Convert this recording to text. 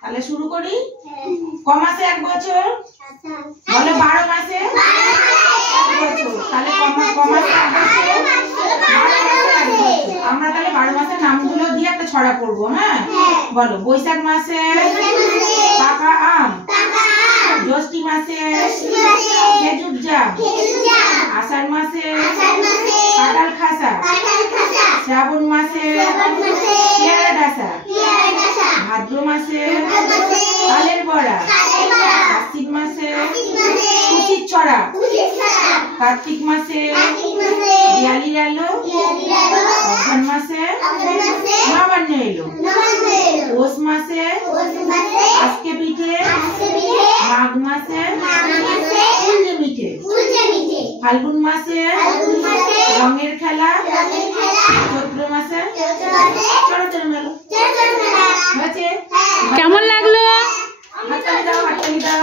তাহলে শুরু করি। ক মাসে 1 বছর? বলো 12 মাসে 1 বছর। তাহলে ক মাসে 1 বছর? 12 মাসে 1 বছর। আমরা তাহলে 12 মাসের নামগুলো দিয়ে একটা ছড়া পড়বো। হ্যাঁ, বলো। বৈশাখ মাসে পাকা আম, জ্যৈষ্ঠ মাসে খেজুর জাম, আষাঢ় মাসে কাঁঠাল খাসা, শ্রাবণ মাসে পেয়ারা ডাসা, ভাদ্র মাসে তালের বড়া, আশ্বিন মাসে কুচির ছড়া, কার্তিক মাসে দিয়ালির আলো, অঘ্রাণ মাসে নবান্ন এলো, পৌষ মাসে আজকে পিঠে, মাঘ মাসে উলঝে মিঠে, ফাল্গুন মাসে রঙের খেলা, চৈত্র মাসে চড়চড় মেলো। হয়েছে? কেমন লাগলো? হাততালি দাও, হাততালি দাও।